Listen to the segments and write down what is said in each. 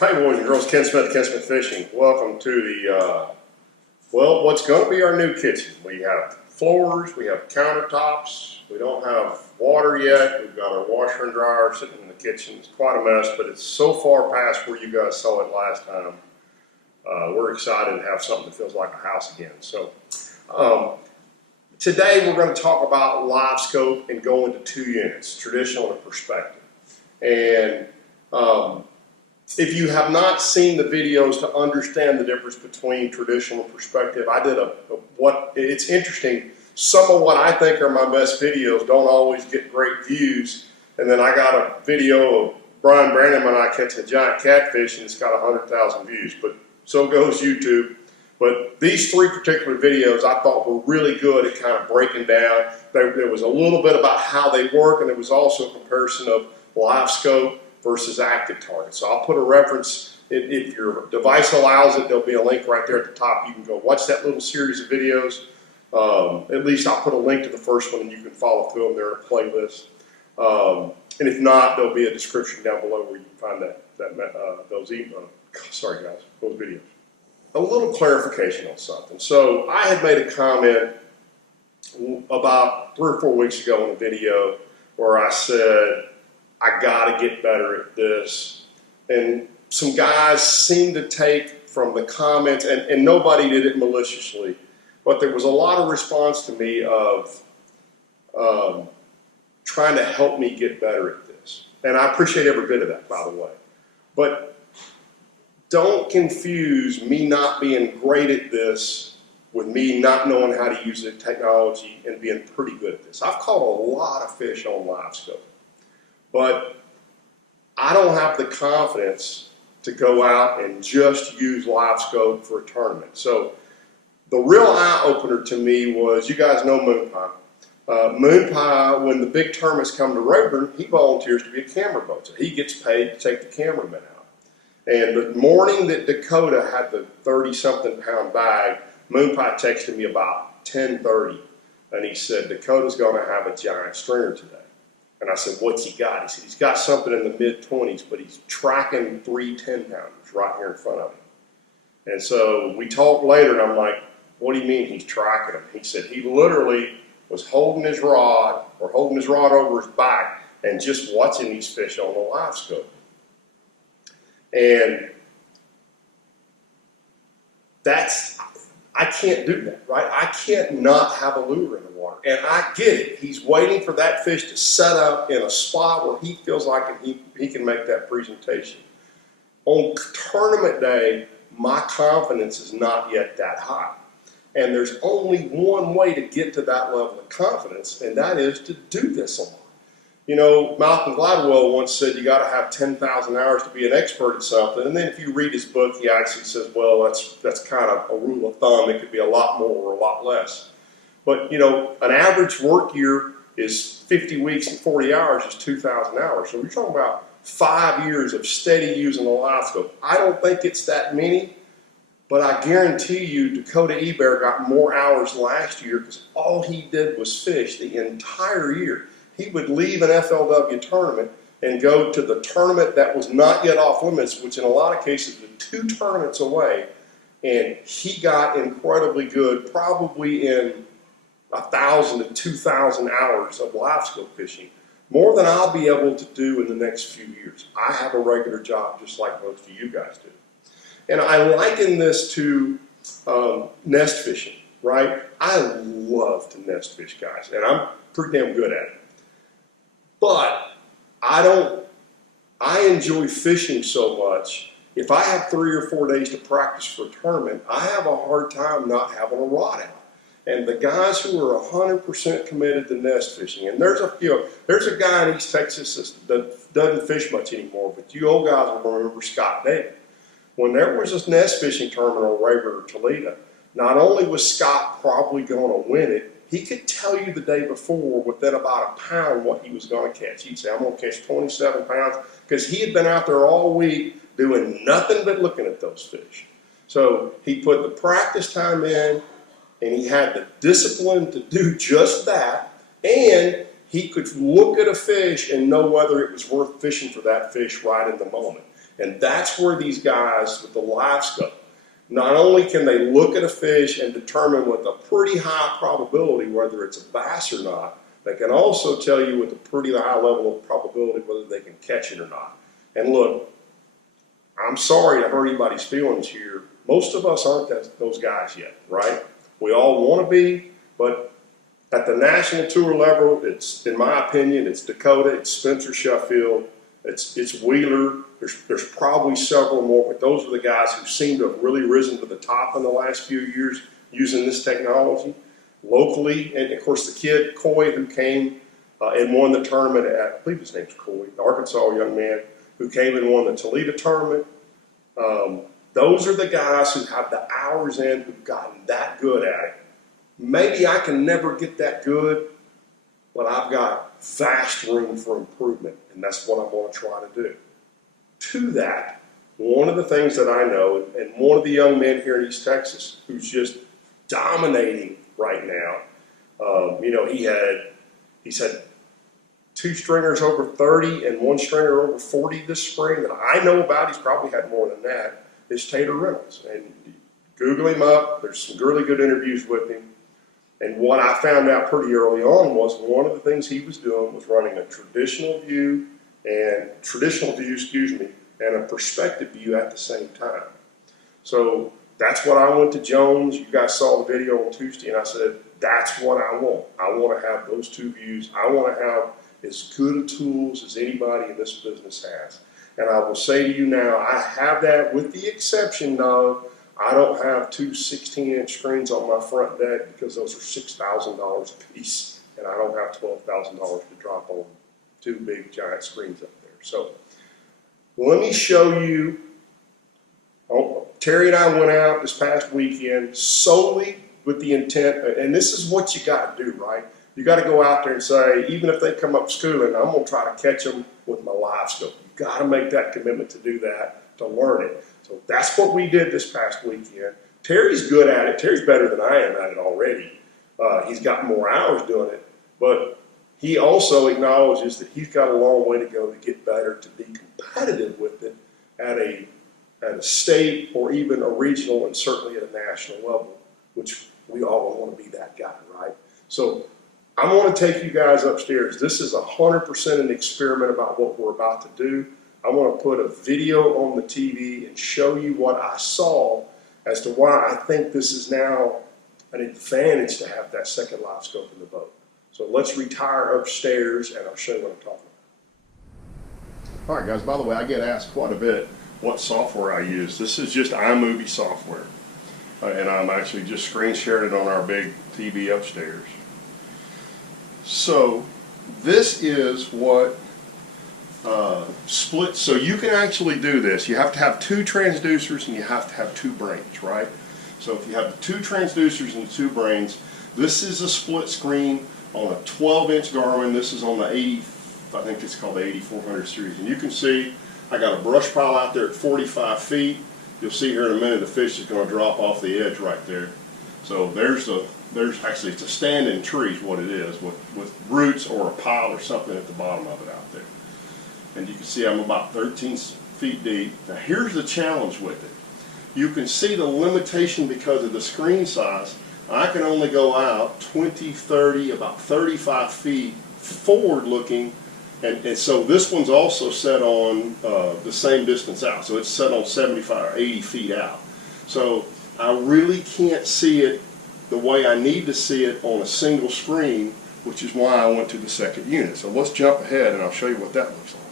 Hi boys and girls, Ken Smith Fishing. Welcome to the, what's going to be our new kitchen. We have floors, we have countertops, we don't have water yet. We've got our washer and dryer sitting in the kitchen. It's quite a mess, but it's so far past where you guys saw it last time. We're excited to have something that feels like a house again. So today we're going to talk about Livescope and go into two units, traditional and perspective. And if you have not seen the videos to understand the difference between traditional and perspective, I did it's interesting, some of what I think are my best videos don't always get great views, and then I got a video of Brian Brandon and I catch a giant catfish and it's got 100,000 views, but so goes YouTube. But these three particular videos I thought were really good at kind of breaking down. There was a little bit about how they work, and there was also a comparison of Livescope versus active target. So I'll put a reference, if your device allows it, there'll be a link right there at the top. You can go watch that little series of videos. At least I'll put a link to the first one and you can follow through them there in a playlist. And if not, there'll be a description down below where you can find those videos. A little clarification on something. So I had made a comment about 3 or 4 weeks ago in a video where I said, I gotta get better at this. And some guys seemed to take from the comments, and nobody did it maliciously, but there was a lot of response to me of trying to help me get better at this. And I appreciate every bit of that, by the way. But don't confuse me not being great at this with me not knowing how to use the technology and being pretty good at this. I've caught a lot of fish on Livescope, but I don't have the confidence to go out and just use Livescope for a tournament. So the real eye-opener to me was, you guys know Moon Pie. Moon Pie, when the big tournaments come to Rayburn, he volunteers to be a camera boat. So he gets paid to take the cameraman out. And the morning that Dakota had the 30-something pound bag, Moon Pie texted me about 10:30, and he said, Dakota's going to have a giant stringer today. And I said, what's he got? He said, he's got something in the mid-20s, but he's tracking 3 10-pounders right here in front of him. And so we talked later, and I'm like, what do you mean he's tracking them? He said he literally was holding his rod over his back and just watching these fish on the Livescope. And I can't do that, right? I can't not have a lure in the water. And I get it. He's waiting for that fish to set up in a spot where he feels like he can make that presentation. On tournament day, my confidence is not yet that high. And there's only one way to get to that level of confidence, and that is to do this a lot. You know, Malcolm Gladwell once said you got to have 10,000 hours to be an expert at something. And then if you read his book, he actually says, well, that's kind of a rule of thumb. It could be a lot more or a lot less. But, you know, an average work year is 50 weeks and 40 hours is 2,000 hours. So we're talking about 5 years of steady using the Livescope. I don't think it's that many, but I guarantee you Dakota Ebear got more hours last year because all he did was fish the entire year. He would leave an FLW tournament and go to the tournament that was not yet off limits, which in a lot of cases was 2 tournaments away, and he got incredibly good, probably in 1,000 to 2,000 hours of Livescope fishing, more than I'll be able to do in the next few years. I have a regular job just like most of you guys do. And I liken this to nest fishing, right? I love to nest fish, guys, and I'm pretty damn good at it. But I enjoy fishing so much. If I have 3 or 4 days to practice for a tournament, I have a hard time not having a rod out. And the guys who are 100% committed to nest fishing, and there's a guy in East Texas that doesn't fish much anymore, but you old guys will remember Scott David. When there was this nest fishing tournament on Rayburn or Toledo, not only was Scott probably going to win it, he could tell you the day before within about a pound what he was going to catch. He'd say, I'm going to catch 27 pounds, because he had been out there all week doing nothing but looking at those fish. So he put the practice time in, and he had the discipline to do just that, and he could look at a fish and know whether it was worth fishing for that fish right in the moment. And that's where these guys with the Livescope, not only can they look at a fish and determine with a pretty high probability whether it's a bass or not, they can also tell you with a pretty high level of probability whether they can catch it or not. And look, I'm sorry to hurt anybody's feelings here. Most of us aren't those guys yet, right? We all want to be, but at the national tour level, it's, in my opinion, it's Dakota, it's Spencer Sheffield, it's Wheeler. There's probably several more, but those are the guys who seem to have really risen to the top in the last few years using this technology locally. And of course, the kid Coy who came and won the tournament at, I believe his name's Coy, the Arkansas young man who came and won the Toledo tournament. Those are the guys who have the hours in, who've gotten that good at it. Maybe I can never get that good, but I've got vast room for improvement, and that's what I'm going to try to do. To that, one of the things that I know, and one of the young men here in East Texas who's just dominating right now, you know, he's had 2 stringers over 30 and 1 stringer over 40 this spring that I know about. He's probably had more than that. Is Tater Reynolds, and Google him up. There's some really good interviews with him. And what I found out pretty early on was one of the things he was doing was running a traditional view, and a perspective view at the same time. So that's what I went to Jones. You guys saw the video on Tuesday, and I said, that's what I want. I want to have those 2 views. I want to have as good of tools as anybody in this business has. And I will say to you now, I have that with the exception of I don't have 2 16-inch screens on my front deck because those are $6,000 a piece, and I don't have $12,000 to drop on 2 big giant screens up there. So let me show you. Terry and I went out this past weekend solely with the intent, and this is what you got to do, right? You got to go out there and say, even if they come up schooling, I'm going to try to catch them with my Livescope. You got to make that commitment to do that, to learn it. So that's what we did this past weekend. Terry's good at it. Terry's better than I am at it already. He's got more hours doing it, but he also acknowledges that he's got a long way to go to get better, to be competitive with it at a state or even a regional and certainly at a national level, which we all want to be that guy, right? So I want to take you guys upstairs. This is 100% an experiment about what we're about to do. I want to put a video on the TV and show you what I saw as to why I think this is now an advantage to have that second Livescope in the boat. So let's retire upstairs and I'll show you what I'm talking about. All right, guys, by the way, I get asked quite a bit what software I use. This is just iMovie software. And I'm actually just screen sharing it on our big TV upstairs. So this is what split, so you can actually do this. You have to have 2 transducers and you have to have 2 brains, right? So if you have 2 transducers and 2 brains, this is a split screen on a 12-inch Garmin. This is on the 80, I think it's called the 8400 series. And you can see I got a brush pile out there at 45 feet. You'll see here in a minute the fish is going to drop off the edge right there. So there's actually, it's a standing tree is what it is, with roots or a pile or something at the bottom of it out there. And you can see I'm about 13 feet deep. Now here's the challenge with it. You can see the limitation because of the screen size. I can only go out 20, 30, about 35 feet forward looking. And so this one's also set on the same distance out. So it's set on 75 or 80 feet out. So I really can't see it the way I need to see it on a single screen, which is why I went to the second unit. So let's jump ahead and I'll show you what that looks like.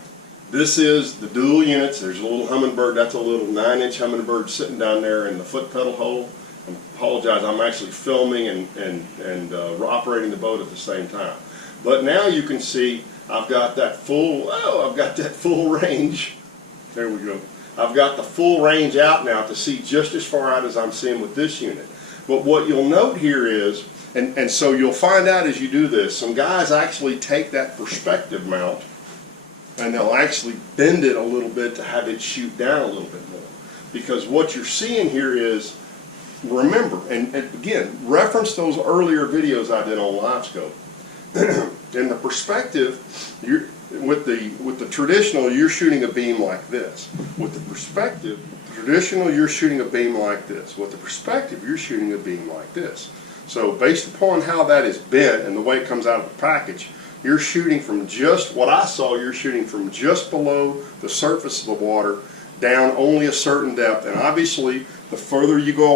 This is the dual units. There's a little Humminbird. That's a little 9-inch Humminbird sitting down there in the foot pedal hole. I apologize, I'm actually filming and operating the boat at the same time. But now you can see I've got that full range. There we go. I've got the full range out now to see just as far out as I'm seeing with this unit. But what you'll note here is, and so you'll find out as you do this, some guys actually take that perspective mount and they'll actually bend it a little bit to have it shoot down a little bit more. Because what you're seeing here is, remember, and again, reference those earlier videos I did on Livescope. In the perspective, with the traditional, you're shooting a beam like this. With the perspective, traditional, you're shooting a beam like this. With the perspective, you're shooting a beam like this. So based upon how that is bent and the way it comes out of the package, you're shooting from just what I saw. You're shooting from just below the surface of the water down only a certain depth, and obviously the further you go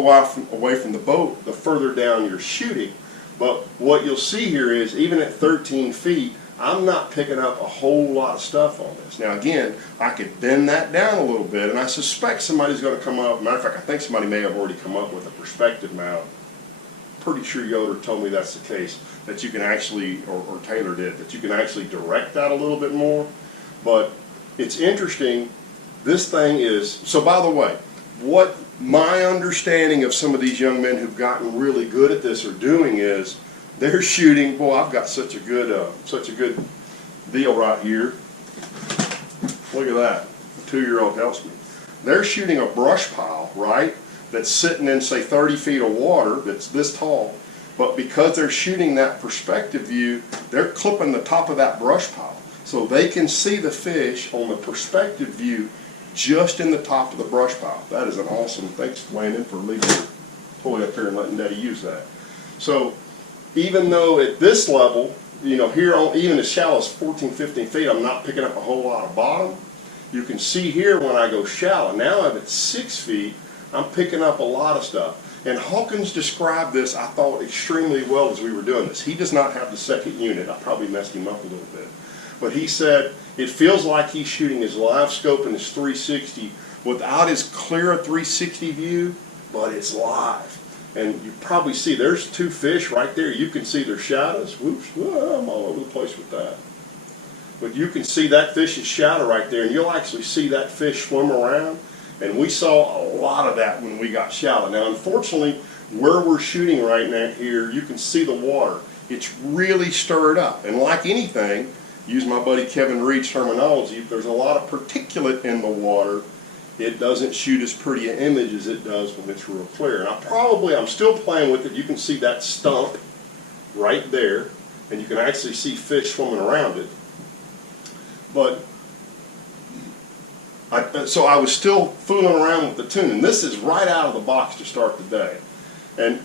away from the boat, the further down you're shooting. But what you'll see here is, even at 13 feet, I'm not picking up a whole lot of stuff on this. Now again, I could bend that down a little bit, and I suspect somebody's going to come up. Matter of fact, I think somebody may have already come up with a perspective mount. Pretty sure Yoder told me that's the case, that you can actually, or Taylor did, that you can actually direct that a little bit more. But it's interesting. This thing is, so by the way, what my understanding of some of these young men who've gotten really good at this are doing is they're shooting, boy, I've got such a good deal right here. Look at that. The 2-year-old helps me. They're shooting a brush pile, right, that's sitting in, say, 30 feet of water that's this tall, but because they're shooting that perspective view, they're clipping the top of that brush pile. So they can see the fish on the perspective view just in the top of the brush pile. That is an awesome, thanks Landon for leaving your toy up here and letting Daddy use that. So even though at this level, you know, here on even as shallow as 14, 15 feet, I'm not picking up a whole lot of bottom. You can see here when I go shallow, now I'm at 6 feet, I'm picking up a lot of stuff. And Hawkins described this, I thought, extremely well as we were doing this. He does not have the second unit. I probably messed him up a little bit. But he said it feels like he's shooting his Livescope and his 360 without as clear a 360 view, but it's live. And you probably see there's 2 fish right there. You can see their shadows. Whoops, well, I'm all over the place with that. But you can see that fish's shadow right there, and you'll actually see that fish swim around. And we saw a lot of that when we got shallow. Now, unfortunately, where we're shooting right now here, you can see the water. It's really stirred up. And like anything, use my buddy Kevin Reed's terminology, if there's a lot of particulate in the water, it doesn't shoot as pretty an image as it does when it's real clear. And I'm still playing with it. You can see that stump right there, and you can actually see fish swimming around it. But so I was still fooling around with the tune, and this is right out of the box to start the day.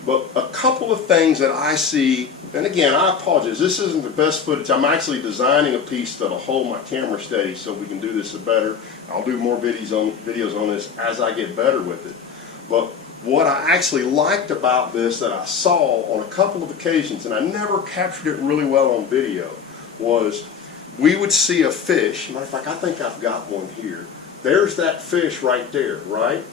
But a couple of things that I see, and again, I apologize, this isn't the best footage. I'm actually designing a piece that'll hold my camera steady so we can do this better. I'll do more videos on this as I get better with it. But what I actually liked about this that I saw on a couple of occasions, and I never captured it really well on video, was we would see a fish. Matter of fact, I think I've got one here. There's that fish right there, right?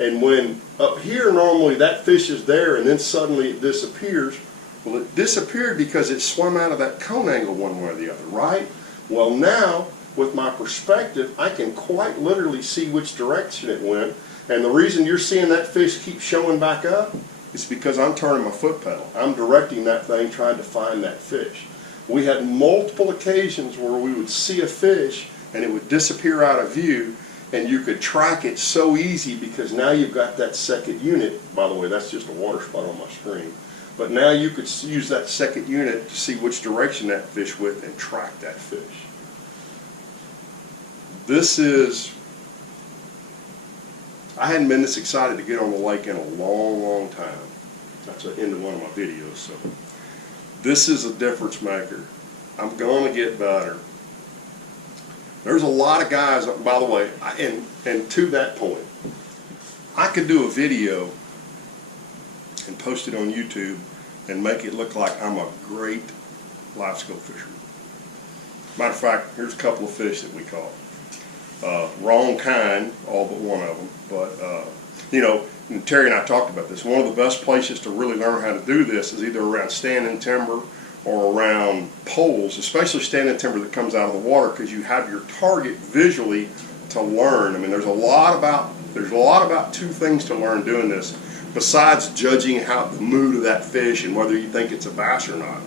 And when up here normally that fish is there and then suddenly it disappears, well, it disappeared because it swam out of that cone angle one way or the other, right? Well, now with my perspective, I can quite literally see which direction it went. And the reason you're seeing that fish keep showing back up is because I'm turning my foot pedal. I'm directing that thing, trying to find that fish. We had multiple occasions where we would see a fish and it would disappear out of view, and you could track it so easy because now you've got that second unit. By the way, that's just a water spot on my screen. But now you could use that second unit to see which direction that fish went and track that fish. This is, I hadn't been this excited to get on the lake in a long, long time. That's the end of one of my videos. So this is a difference maker. I'm going to get better. There's a lot of guys, by the way, and to that point, I could do a video and post it on YouTube and make it look like I'm a great Livescope fisherman. Matter of fact, here's a couple of fish that we caught. Wrong kind, all but one of them. But, you know, and Terry and I talked about this. One of the best places to really learn how to do this is either around standing timber or around poles, especially standing timber that comes out of the water, because you have your target visually to learn. I mean, there's a lot about 2 things to learn doing this, besides judging how the mood of that fish and whether you think it's a bass or not.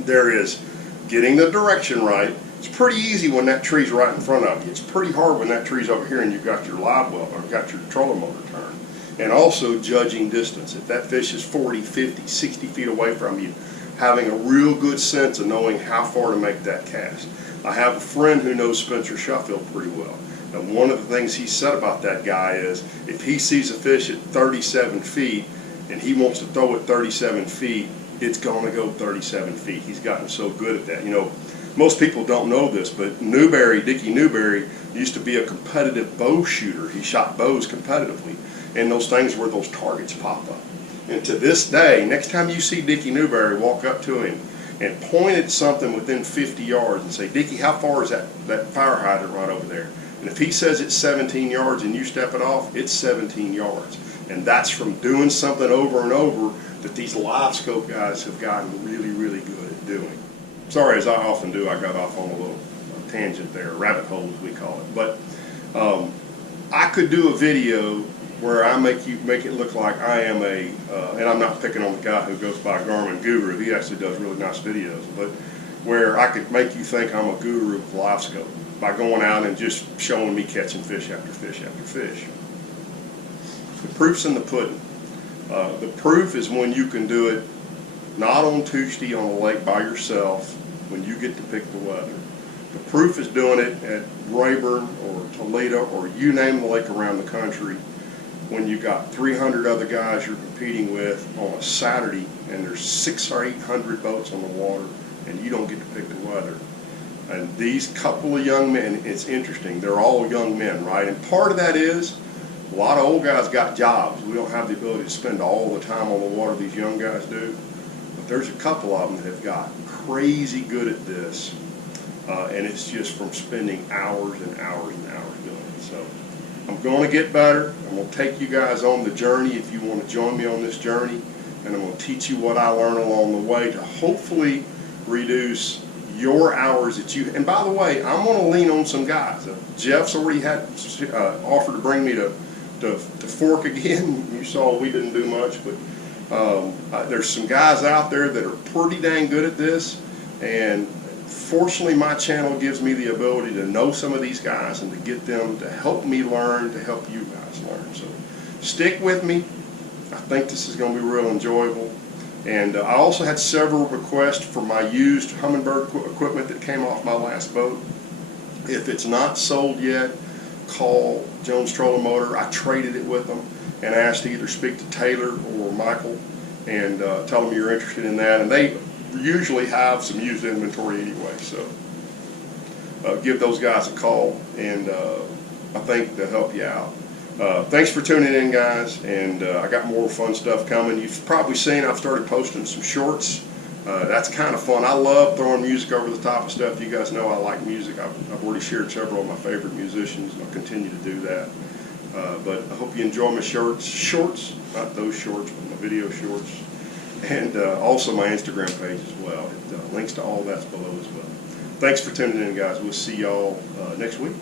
There is getting the direction right. It's pretty easy when that tree's right in front of you. It's pretty hard when that tree's over here and you've got your live well or got your trolling motor turned. And also judging distance. If that fish is 40, 50, 60 feet away from you, having a real good sense of knowing how far to make that cast. I have a friend who knows Spencer Sheffield pretty well. And one of the things he said about that guy is if he sees a fish at 37 feet and he wants to throw it 37 feet, it's going to go 37 feet. He's gotten so good at that. You know, most people don't know this, but Dickie Newberry, used to be a competitive bow shooter. He shot bows competitively, and those things where those targets pop up. And to this day, next time you see Dickie Newberry, walk up to him and point at something within 50 yards and say, Dickie, how far is that fire hydrant right over there? And if he says it's 17 yards and you step it off, it's 17 yards. And that's from doing something over and over that these Livescope guys have gotten really, really good at doing. Sorry, as I often do, I got off on a little tangent there, rabbit hole as we call it. But I could do a video where I make it look like I am and I'm not picking on the guy who goes by Garmin Guru. He actually does really nice videos. But where I could make you think I'm a guru with Livescope by going out and just showing me catching fish after fish after fish. The proof's in the pudding. The proof is when you can do it not on Tuesday on the lake by yourself when you get to pick the weather. The proof is doing it at Rayburn or Toledo or you name the lake around the country when you got 300 other guys you're competing with on a Saturday and there's 600 or 800 boats on the water and you don't get to pick the weather. And these couple of young men, it's interesting, they're all young men, right? And part of that is a lot of old guys got jobs. We don't have the ability to spend all the time on the water these young guys do. But there's a couple of them that have got crazy good at this. And it's just from spending hours and hours and hours doing it. So I'm going to get better. I'm going to take you guys on the journey if you want to join me on this journey. And I'm going to teach you what I learn along the way to hopefully reduce your hours that you, and by the way, I'm going to lean on some guys. Jeff's already had offered to bring me to Fork again. You saw we didn't do much, but there's some guys out there that are pretty dang good at this, and fortunately my channel gives me the ability to know some of these guys and to get them to help me learn, to help you guys learn. So stick with me. I think this is going to be real enjoyable. And I also had several requests for my used Humminbird equipment that came off my last boat. If it's not sold yet, call Jones Trolling Motor. I traded it with them and asked to either speak to Taylor or Michael and tell them you're interested in that. And they usually have some used inventory anyway, so give those guys a call, and I think they'll help you out. Thanks for tuning in, guys, and I got more fun stuff coming. You've probably seen I've started posting some shorts. That's kind of fun. I love throwing music over the top of stuff. You guys know I like music. I've already shared several of my favorite musicians, and I'll continue to do that. But I hope you enjoy my shorts, not those shorts, but my video shorts, and also my Instagram page as well. Links to all that's below as well. Thanks for tuning in, guys. We'll see y'all next week.